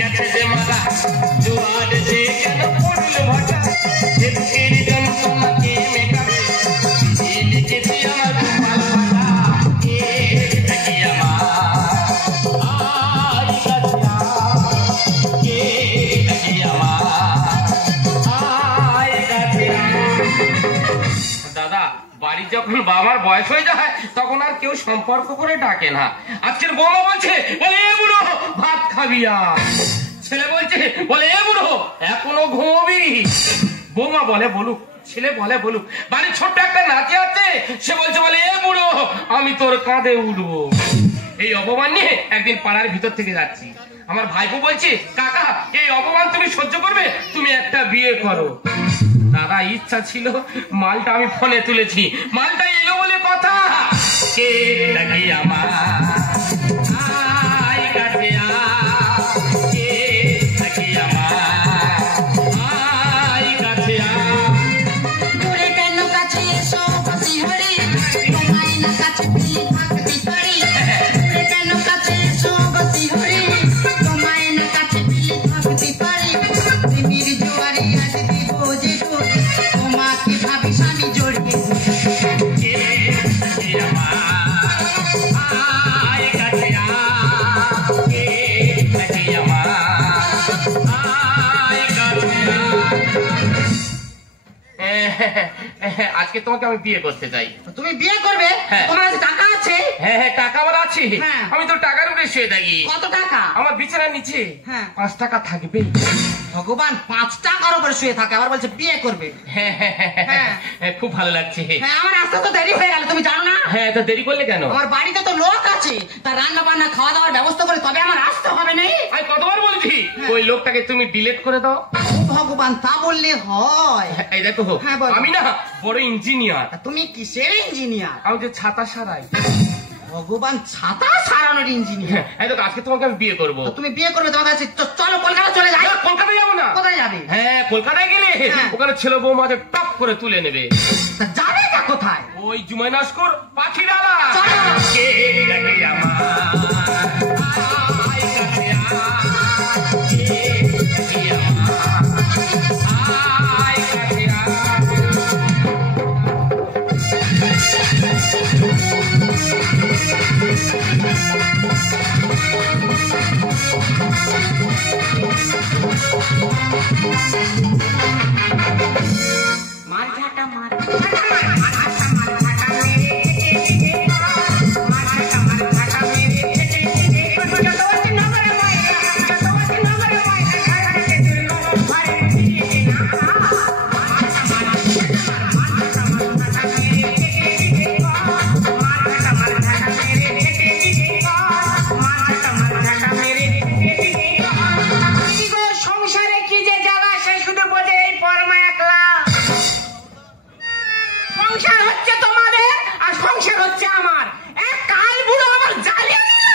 গেছে যে মাথা জোয়ার যে কেন পড়ল ভাটা এর যন্ত্রণা কে মেটাবে লিখেছি আমার রূপাল ভাটা কে থাকি আমার আই কাছে কে থাকি আমার আই কাছে। দাদা বাড়ি যখন বাবার বয়স হয়ে যায় তখন আর কেউ সম্পর্ক করে ডাকে না। আজকের বৌমা বলছে বলে এ বুড়ো ভাত খাবি আর, ছেলে বলছে বলে এ বুড়ো এখনো ঘুমবি। বৌমা বলে বলুক, ছেলে বলে বলুক। বাড়ির ছোট্ট একটা নাতি আছে, সে বলছে বলে এ বুড়ো আমি তোর কাঁধে উঠবো। এই অপমান নিয়ে একদিন পাড়ার ভিতর থেকে যাচ্ছি, আমার ভাইপো বলছে কাকা এই অপমান তুমি সহ্য করবে, তুমি একটা বিয়ে করো। দাদা ইচ্ছা ছিল মালটা আমি ফোনে তুলেছি, মালটা এলো বলে কথা কে ডাকি আমার আই কাছে কে ডাকি আমার আই কাছে দূরে কেন কাছে এসো বসি হরি তোমায় না কাছে পেয়ে থাকতে পারি। দূরে কেন কাছে এসো বসি হরি তোমায় না কাছে পেয়ে থাকতে পারি। প্রেমের জোয়ারে আজ দিব যে তোমাকে ভাবি স্বামী জড়িয়ে কে ডাকি আমার আই কাছে কে ডাকি আমার আই কাছে। আজকে তোমাকে আমি বিয়ে করতে চাই। তুমি বিয়ে করবে? হ্যাঁ। তোমার কাছে টাকা আছে? হ্যাঁ হ্যাঁ টাকা আমার আছে, হ্যাঁ। আমি তো টাকার উপরে শুয়ে থাকি। কত টাকা? আমার বিছানার নিচে হ্যাঁ। 5 টাকা থাকবে। ভগবান 5 টাকার উপরে শুয়ে থাকে আবার বলছে বিয়ে করবে। হ্যাঁ হ্যাঁ হ্যাঁ, হ্যাঁ, খুব ভালো লাগছে। হ্যাঁ আমার আসতে তো দেরি হয়ে গেল, তুমি জানো না? হ্যাঁ তো দেরি করলে কেন? আমার বাড়িতে তো লোক আছে, তার রান্না বান্না খাওয়া দাওয়ার ব্যবস্থা করে তবে আমার আসতে হবে নেই। আমি কতবার বলছি ওই লোকটাকে তুমি ডিলিট করে দাও। ভগবান তা বললে হয়? এই দেখো হ্যাঁ, বলো। আমি না বড় ইঞ্জিনিয়ার। তুমি কিসের ইঞ্জিনিয়ার? আমি যে ছাতা সারাই। ভগবান ছাতা সারানোর ইঞ্জিনিয়ার। এই দেখো আজকে তোমাকে আমি বিয়ে করবো। তুমি বিয়ে করবে তোমার কাছে? চলো কলকাতা চলে যাই। না, কলকাতায় যাবো না। কোথায় যাবে? হ্যাঁ কলকাতায় গেলে হ্যাঁ। ওখানে ছেলে বৌমাকে টপ করে তুলে নেবে। তা যাবে না কোথায়? ওই জুমাইনাস্কর পাখিরালা চলো। কে ডাকে আমার আই কাছে কে ডাকে আমার আই কাছে মার ঝাঁটা মার সংসারে কি যে জ্বালা সে শুধু বোঝে এই পরমা একলা। সংসার হচ্ছে তোমাদের আর সংসার হচ্ছে আমার। এক কাল বুড়ো আমার জ্বালিয়ে দিল।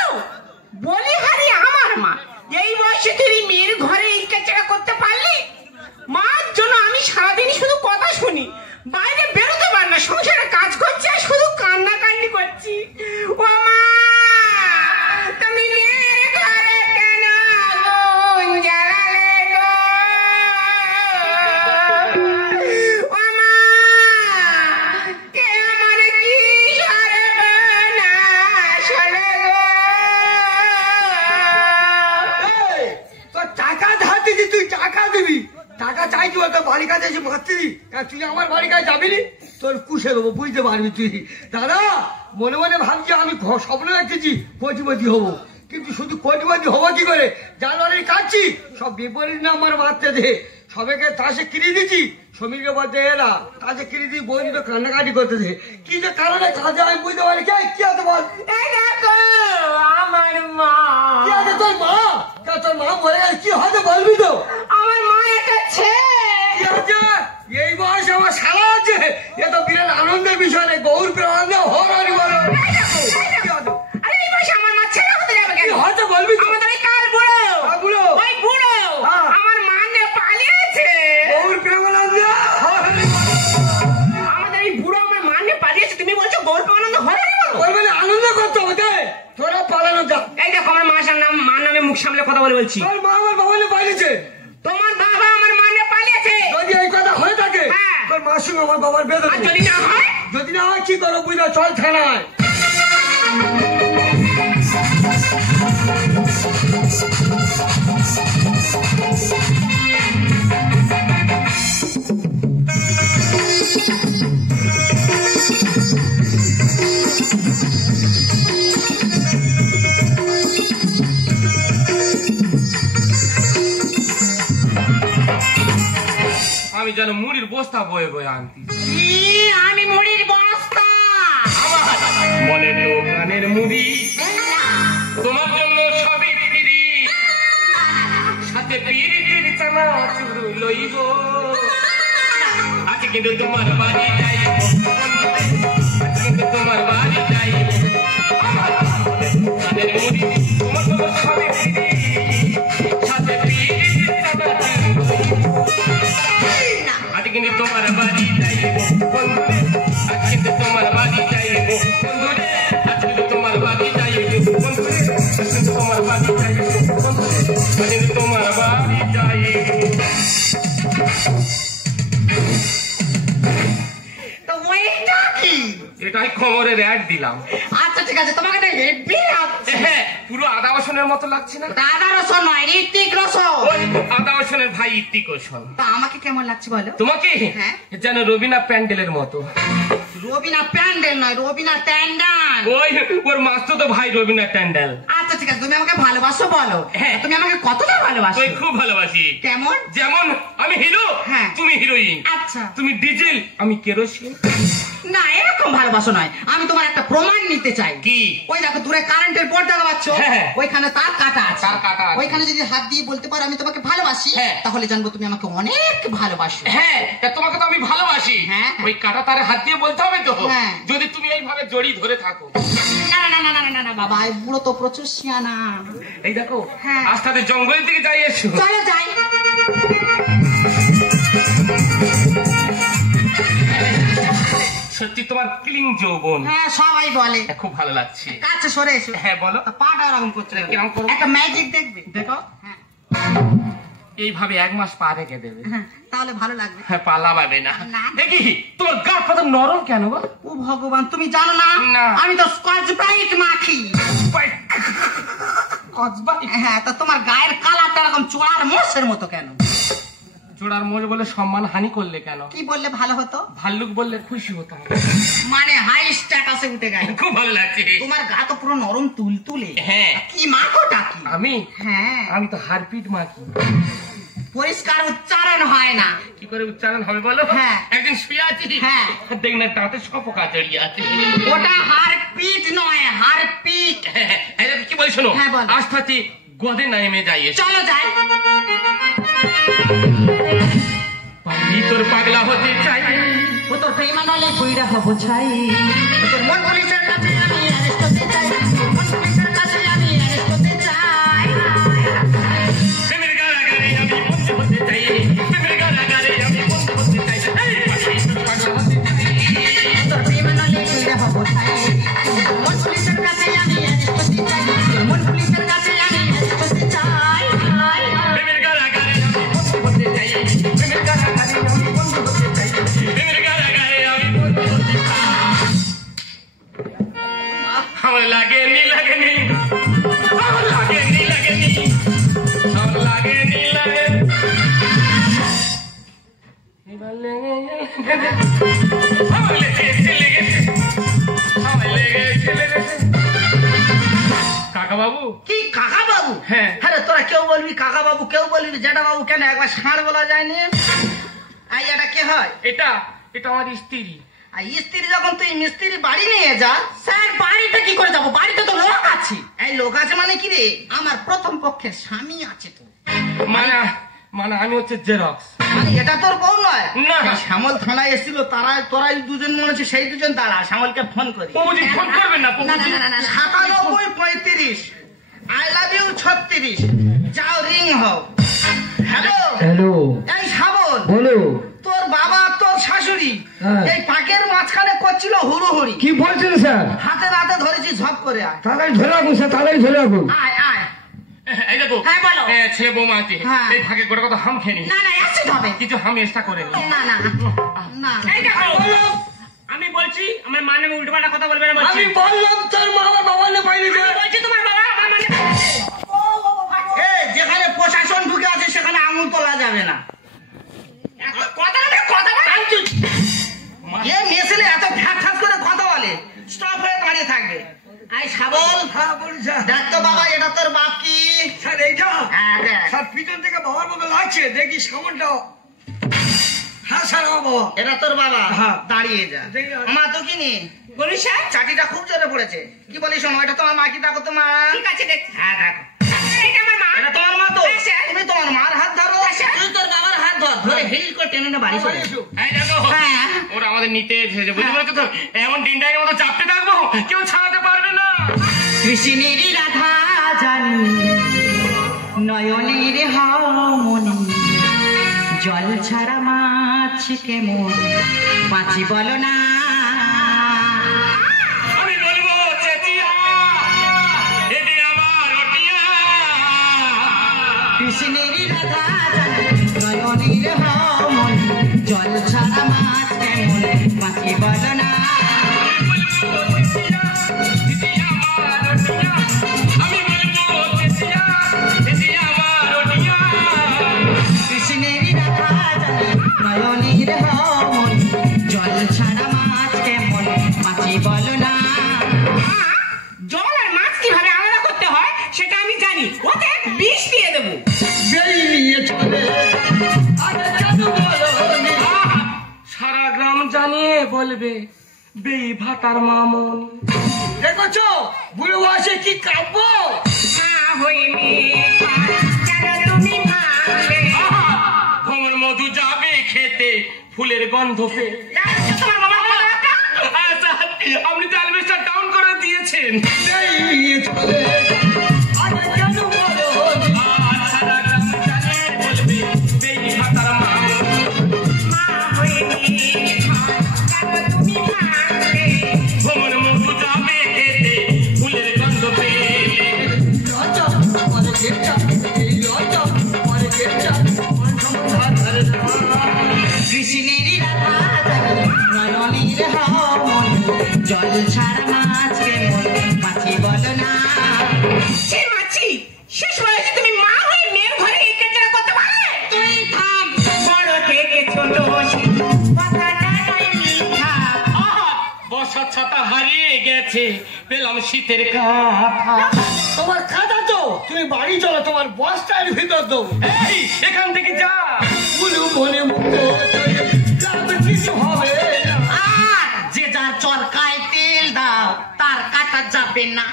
বলিহারি আমার মা, এই বয়সে তুই মেয়ের ঘরে ইটকাচড়া করতে পারলি? মার জন্য আমি সারাদিন শুধু কথা শুনি, বাইরে বেরোতে পার না, সংসারে কাজ করছি আর শুধু কান্নাকান্নি করছি। ও মা তুমি মেয়ের ঘরে কেন আগুন জ্বালালে গো? ও মা কে আমার কি সর্বনাশ হলো গো? তোর টাকা ধার দিদি, তুই টাকা দিবি, টাকা চাইছি তোর বাড়ির কাছে এসে মারতি। তুই আমার বাড়ির কাছে যাবি নি, তোর পুষে দেবো, বুঝতে পারবি তুই। দাদা মনে মনে ভাবছি আমি স্বপ্ন দেখতেছি কোটিপতি হবো, কিন্তু শুধু কোটিপতি হবো কি করে? জানুয়ারি কাটছি সব বিপরীত না আমার মারতে দে। সবাইকে তাসে কিনে দিচ্ছি, শ্রমিকের বলতে এরা তাসে কিনে দিই, বই তো কান্নাকাটি করতেছে। কি যে কারণে কাজে আমি বুঝতে পারি কি আছে বল? এই দেখো আমার মা। কি আছে তোর মা? তোর মা মরে গেছে, কি হয়তো বলবি তো? আমার মা একটা ছেলে। কি হচ্ছে? এই বয়সে আমার শালা আছে, এ তো বিরাট আনন্দের বিষয় নেই। গৌর প্রেমানন্দে হরি বলো। আরে এই বয়সে আমার মা ছেলে হতে যাবে কেন? হয়তো বলবি তো? আমাদের এই কাল বুড়ো, বুড়ো ওই বুড়ো হ্যাঁ। আমার মা নিয়ে পালিয়েছে। গৌর প্রেমানন্দে হরি বলো। আমাদের এই বুড়ো আমার মা নিয়ে পালিয়েছে, তুমি বলছো গল্প আনন্দ হরে বলো? ওই বলে আনন্দ করতে হবে তোরা পালানো যা। এই দেখো আমার মার নামে মুখ মুখ সামলে কথা বলে বলছি। তোর মা আমার বাবা নিয়ে পালিয়েছে। তোমার বাবা আমার মানে পালিয়েছে। যদি এই কথা হয়ে থাকে হ্যাঁ। তোর মার সঙ্গে আমার বাবার বেঁধে আর দেবো। যদি না হয়? যদি না হয় কি করো বুঝলো, চল থানায়। আমি যেন মুড়ির বস্তা বয়ে বয়ে আনতি। আমি মুড়ির বস্তা। বলে দোকানের মুড়ি তোমার জন্য সবই ফিরি, সাথে পিরিতির চানাচুর লইব। আজকে কিন্তু তোমার বাড়ি যাইব, আজকে কিন্তু তোমার বাড়ি যাইব। দোকানের মুড়ি তোমার জন্য সবই ফিরি, সাথে পিরিতির চানাচুর লইব। আজকে কিন্তু তোমার বাড়ি যাইব বন্ধুরে, আজকে কিন্তু তোমার বাড়ি যাইব বন্ধুরে, আজকে কিন্তু তোমার বাড়ি যাইব বন্ধুরে, আজকে কিন্তু তোমার বাড়ি যাইব বন্ধুরে, আজকে কিন্তু তোমার বাড়ি যাইব। তো ওইটা কি? এটাই খবরের অ্যাড দিলাম। আচ্ছা ঠিক আছে, তোমাকে তো হেভি লাগছে। হ্যাঁ, পুরো আদা রসুনের মতো লাগছে না? দাদা রসন নয়, ঋত্বিক রসন। ওই আদা রসুনের ভাই ইত্তিক রসন। তা আমাকে কেমন লাগছে বলো? তোমাকে হ্যাঁ। যেন রবিনা প্যান্ডেলের মতো। রবিনা প্যান্ডেল নয়, রবিনা ট্যান্ডান। ওই ওর মাস্তো তো ভাই রবিনা ট্যান্ডেল। আচ্ছা ঠিক আছে, তুমি আমাকে ভালোবাসো বলো। হ্যাঁ। তুমি আমাকে কতটা ভালোবাসো? ওই খুব ভালোবাসি। কেমন? যেমন আমি হিরো, হ্যাঁ। তুমি হিরোইন। আচ্ছা। তুমি ডিজেল, আমি কেরোসিন। না, এরকম ভালোবাসো নয়। আমি তোমার একটা প্রমাণ নিতে চাই। কি? ওই দেখো দূরে কারেন্টের বোর্ড দেখা পাচ্ছ? হ্যাঁ। ওইখানে তার কাটা আছে। তার কাটা আছে। ওইখানে যদি হাত দিয়ে বলতে পারো আমি তোমাকে ভালোবাসি, হ্যাঁ। তাহলে জানবো তুমি আমাকে অনেক ভালোবাসো। হ্যাঁ, তা তোমাকে তো আমি ভালোবাসি। হ্যাঁ। ওই কাটা তারে হাত দিয়ে বলতে হবে তো। হ্যাঁ। যদি তুমি এইভাবে জড়ি ধরে থাকো। না না না না না না বাবা, এই বুড়ো তো প্রচুর সিয়ানা। এই দেখো, হ্যাঁ। আস্তে জঙ্গলের দিকে যাই এসো। চলো যাই। সত্যি তোমার ক্লিং যৌবন। হ্যাঁ, সবাই বলে। খুব ভালো লাগছে। কাছে সরে এসো। হ্যাঁ বলো। পাটা ওরকম করতে হবে। কিরকম করবো? একটা ম্যাজিক দেখবে। দেখো, হ্যাঁ, এইভাবে 1 মাস পা রেখে দেবে। হ্যাঁ, তাহলে ভালো লাগবে। হ্যাঁ, পালা পাবে না। না। দেখি তোমার গা পাতা নরম কেন গো? ও ভগবান, তুমি জানো না না। আমি তো স্কচ ব্রাইট মাখি। কসবা হ্যাঁ, তা তোমার গায়ের কালারটা এরকম চোয়ার মোষের মতো কেন? জোড়ার মোজ বলে সম্মান হানি করলে কেন? কি বললে ভালো হতো? ভাল্লুক বললে খুশি হতাম। মানে হাই স্ট্যাটাসে উঠে গেল। খুব ভালো লাগছে। তোমার গা তো পুরো নরম তুলতুলে। হ্যাঁ। কি মাখোটা কি? আমি হ্যাঁ, আমি তো হারপিট মাখি। পরিষ্কার উচ্চারণ হয় না। কি করে উচ্চারণ হবে বলো? হ্যাঁ। একদিন শুয়ে আছি, হ্যাঁ। দেখ না দাঁতে সপকা জড়িয়ে আছে। ওটা হারপিট নয়, হারপিট। এই দেখো, কি বলি শোনো। হ্যাঁ, বল। আস্তে গদে নামে যাই এসো। চলো যাই। ভিতর পাগলা হতে চাই, ও তোর প্রেমানলে কইরা হবো ছাই। তোর মন পুলিশের কাছে আমি অ্যারেস্ট করতে চাই। মন পুলিশের কাছে আমি অ্যারেস্ট করতে চাই। প্রেমের কারাগারে আমি বন্দি হতে চাই, প্রেমের কারাগারে আমি বন্দি হতে চাই। ভিতর পাগলা হতে চাই, তোর প্রেমানলে কইরা হবো ছাই। মন পুলিশের কাছে আমি অ্যারেস্ট করতে চাই। মন পুলিশের কাছে আমি অ্যারেস্ট করতে চাই। প্রেমের কারাগারে আমি বন্দি হতে চাই, প্রেমের কারাগারে আমি বন্দি হতে চাই, প্রেমের কারাগারে আমি বন্দি হতে চাই। আমার লাগেনি লাগেনি, আমার লাগেনি লাগেনি, আমার লাগেনি লাগেনি, এবার লেগেছে, আমার লেগেছে লেগেছে, আমার লেগেছে লেগেছে। কাকা বাবু। কি কাকা বাবু? হ্যাঁ। আরে তোরা কেউ বলবি কাকা বাবু, কেউ বলবি জেঠা বাবু, কেন একবার ষাঁড় বলা যায়নি? আই এটা কে হয়? এটা এটা আমার স্ত্রী। আর স্ত্রী যখন তুই মিস্ত্রি বাড়ি নিয়ে যা, স্যার বাড়িতে কি করে যাবো? বাড়িতে তো লোক আছে। এই লোক আছে মানে কি রে? আমার প্রথম পক্ষের স্বামী আছে তো। মানে মানে আমি হচ্ছে জেরক্স। মানে এটা তোর বউ নয়? না। এই শ্যামল থানায় এসেছিল, তোরাই দুজন মনে হচ্ছে, সেই দুজন দাঁড়া, শ্যামলকে ফোন করি। বাবুজি ফোন করবেন না, না না না না 97 35 আই লাভ ইউ 36 যাও রিং হও। হ্যালো হ্যালো, এই শ্যামল, বলো। তোর বাবা তোর শাশুড়ি হ্যাঁ। এই পাকের মাঝখানে করছিল হুড়োহুড়ি। কি বলছেন স্যার? হাতে ধরেছি, ঝপ করে আয়। তাড়াতাড়ি ধরে রাখুন স্যার, তাড়াতাড়ি ধরে রাখুন। আয় আয়। এই দেখো, গো হ্যাঁ, বলো। ছেলে বৌমা আছে, হ্যাঁ। এই ভাগে করে কত হাম খেয়ে নি, না না অ্যাসিড হবে। কিছু হাম এক্সট্রা করে নি। না না না এই দেখো, আমি বলছি আমার মা নামে উল্টোপাল্টা কথা বলবে না বলছি। আমি বললাম তোর মা আমার বাবা না পাইনি যে। আমি বলছি তোমার বাবা আমার মানে যেখানে প্রশাসন ঢুকে আছে সেখানে আঙুল তোলা যাবে না। কথা বলে কথা বলে। এ মেয়েছেলে এত ঠাট ঠাট করে কথা বলে, স্টপ হয়ে দাঁড়িয়ে থাকবে। আই শাবল, হ্যাঁ বলি স্যার। দেখ তো বাবা এটা তোর বাপ কি? স্যার এইটা হ্যাঁ দেখ, স্যার পিছন থেকে বাবার মতো লাগছে, দেখি সামনটা। হ্যাঁ স্যার আমার বাবা। এটা তোর বাবা। হ্যাঁ। দাঁড়িয়ে যা। দেখি না। মা তো কি নি বলিস স্যার? চাটিটা খুব জোরে পড়েছে। কি বলিস শোনো, এটা তোমার মা কি? ডাকো তোমার। ঠিক আছে দেখ। হ্যাঁ দেখো, এটা আমার মা। এটা তোমার মা তো। হ্যাঁ, স্যার। তুমি তোমার মার হাত ধরো, স্যার। তুই তোর বাবার হাত ধর, ধরে হিল করে টেনে নে বাড়ি চলে এসো। এই দেখো, হ্যাঁ। ওরা আমাদের নিতে এসেছে, বুঝতে পারছো তো? এমন তিনটাকে মতো চাপতে থাকবো, কেউ ছাড়াতে পারবে না। কৃষ্ণের রাধা জানি নয়নের হামনি, জল ছাড়া মাছ কেমন বাঁচি বলো না। আমি বলবো চেচিয়া, এটি আমার রটিয়া। কৃষ্ণের রাধা জানি নয়নের হামনি, জল ছাড়া মাছ কেমন বাঁচি বলো না। আমি বলবো চেচিয়া, এটি আমার রটিয়া। আমি বলবো চেচিয়া, এটি আমার রটিয়া। কৃষ্ণের রাধা জানি নয়নের হামনি, জল ছাড়া মাছ কেমন বাঁচি বলো না। জল আর মাছ কিভাবে আলাদা করতে হয় সেটা আমি জানি, ওতে বিষ দিয়ে দেবো। বেরিয়ে চলে আরে কেন বলো নি? সারা গ্রাম জানিয়ে বলবে বেই ভাতার মামন। দেখছো বুড়ো বয়সে কি কাব্য। মা হইনি যেন তুমি ভাঙলে। ভ্রমণ মধু যাবে খেতে ফুলের গন্ধ পেয়ে। দেখছো তোমার বাবার কথা? আচ্ছা, আপনি তো অ্যালবেস্টার ডাউন করে দিয়েছেন। বেরিয়ে চলে আরে কেন বলো নি? সারা গ্রাম জানিয়ে বলবে বেই ভাতার মামন। মা হইনি যেন তুমি ভাঙলে। ভ্রমণ মধু যাবে খেতে ফুলের গন্ধ পেয়ে। লজ্জা পরে গেটা, এই লজ্জা পরে গেটা, মন সম্মান ধরে না। কৃষ্ণের রাধা জানি নয়নের হামনি, জল ছাড়া মাছ কেমন বাঁচি বলো না। সে মাছি, শেষ বয়সে তুমি মা হয়ে মেয়ের ঘরে এই কেচড়া করতে পারলে? তুই থাম, বড় থেকে ছোট কথাটা নয় মিথ্যা। বর্ষার ছাতা হারিয়ে গেছে, পেলাম শীতের কাঁথা। তোমার খাতা তো, তুমি বাড়ি চলো, তোমার বস্তার ভিতর দেবো। এই এখান থেকে যা। বুলু মনে মুক্ত গ্রাম কিছু হবে না। আর যে যার চরকায় তেল দাও তার কাটা যাবে না।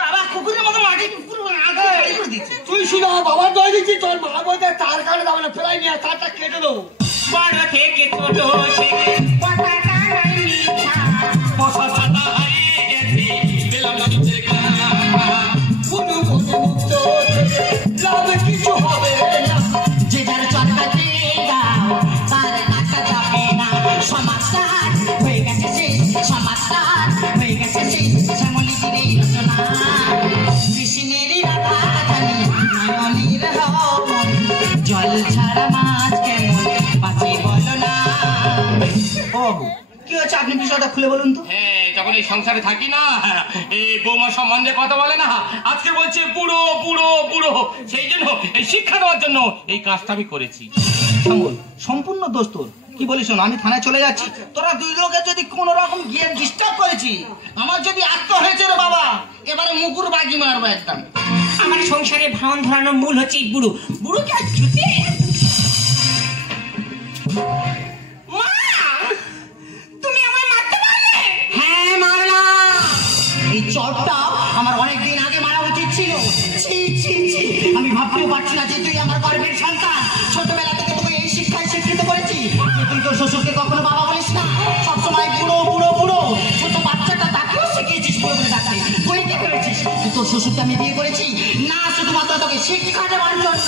বাবা কুকুরের মতো মাটি কুকুর আগে করে দিচ্ছে। তুই শুধু আমার বাবার দয় দিচ্ছি, তোর মা বলতে তার কারণে যাবে না, ফেলাই নিয়ে তারটা কেটে দেবো। বড় থেকে ছোট কথাটা নয় মিথ্যা। বর্ষার ছাতা হারিয়ে গেছে, পেলাম শীতের কাঁথা। বুলু মনে মুক্ত গ্রাম কিছু হবে না। যে যার চরকায় তেল দাও তার কাটা যাবে না। সমাজটার হয়ে গেছে শেষ, সমাজটার হয়ে গেছে শেষ, শ্যামলী তীরে রচনা। কৃষ্ণের রাধা জানি নয়নের হামনি, জল ছাড়া মাছ কেমন বাঁচি বলো না। ও কি হচ্ছে, আপনি বিষয়টা খুলে বলুন তো। হ্যাঁ, যখন এই সংসারে থাকি না, এই বৌমা সম্বন্ধে কথা বলে না, আজকে বলছে বুড়ো বুড়ো বুড়ো। সেই জন্য এই শিক্ষা দেওয়ার জন্য এই কাজটা আমি করেছি। সামল, সম্পূর্ণ দোষ তোর। কি বলিস শোন, আমি থানায় চলে যাচ্ছি। তোরা দুই লোকে যদি কোন রকম গিয়ে ডিস্টার্ব করেছি, আমার যদি আত্ম হয়েছে রে বাবা, এবারে মুকুর বাগি মারবো একদম। আমার সংসারে ভাঙন ধরানোর মূল হচ্ছে এই বুড়ো। বুড়োকে আর ছুটে মা, তুমি আমায় মারতে পারলে? হ্যাঁ মারলাম। এই চটটা আমার অনেক দিন আগে মারা উচিত ছিল। ছি ছি ছি, আমি ভাবতেও পারছি না যে তুই আমার গর্বের সন্তান। ছোটবেলা থেকে তোকে এই শিক্ষায় শিক্ষিত করেছি যে তুই তোর শ্বশুরকে কখনো বাবা বলিস না, সবসময় বুড়ো বুড়ো বুড়ো। ছোট বাচ্চাটা তাকেও শিখিয়েছিস বুড়ো বলে ডাকতে। তুই কি করেছিস? তুই তোর শ্বশুরকে আমি বিয়ে করেছি না শুধুমাত্র তোকে শিক্ষা দেওয়ার জন্য।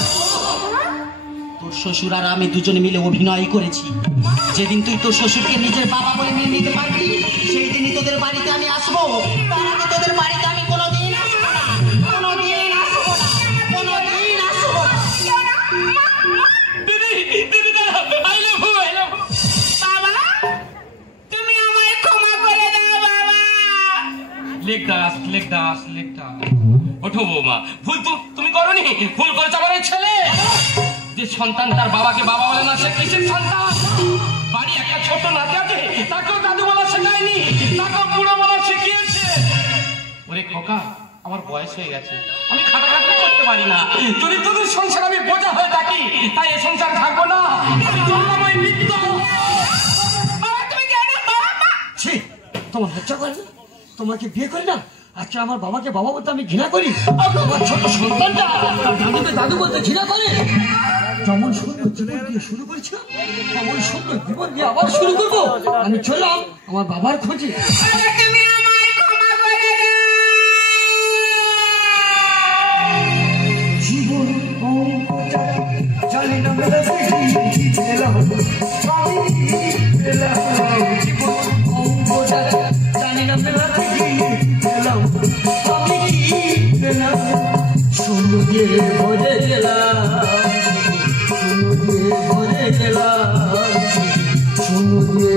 তোর শ্বশুর আর আমি দুজনে মিলে অভিনয় করেছি। যেদিন তুই তোর শ্বশুরকে নিজের বাবা বলে মেনে নিতে পারবি, সেই দিনই তোদের বাড়িতে আমি আসবো। তার আগে তোদের বাড়িতে আমি কোনোদিন আসবো না, কোনোদিন আসবো আসবো না, কোনোদিন আসবো না। দিদি দিদি I love you I love বাবা তুমি আমায় ক্ষমা করে দাও বাবা। লেখ দাস লেখ দাস লেখ দাস। ওঠো বৌমা, ভুল তো তুমি করনি, ভুল করেছে আমার এই ছেলে। যে সন্তান তার বাবাকে বাবা বলে না, সে কিসের সন্তান? বাড়ি একটা ছোট নাতি আছে, তাকেও দাদু বলা শেখায়নি, তাকেও বুড়ো বলা শিখিয়েছে। ওরে খোকা, আমার বয়স হয়ে গেছে, আমি খাটাখাটনি করতে পারি না। যদি তোদের সংসার আমি বোঝা হয়ে থাকি, তাই এ সংসার থাকবো না। আমি চললাম ওই মৃত্যু। বাবা তুমি কেন বাবা? ছি, তোমার লজ্জা করে না? তোমাকে বিয়ে করি না, আজকে আমার বাবাকে বাবা বলতে আমি ঘৃণা করি। আমার ছোট সন্তানটা তার দাদুকে দাদু বলতে ঘৃণা করে। যেমন সুন্দর জীবন দিয়ে শুরু করেছিলাম, তেমন সুন্দর জীবন দিয়ে আবার শুরু করবো। আমি চললাম আমার বাবার খোঁজে। তুমি আমায় ক্ষমা করে দাও। জীবন জানি না মেলা পেলাম, জীবন জানি না মেলা পেলাম, আমি কি পেলাম? শূন্য দিয়ে ভরে গেলাম, শূন্য দিয়ে ভরে গেলাম, শূন্য দিয়ে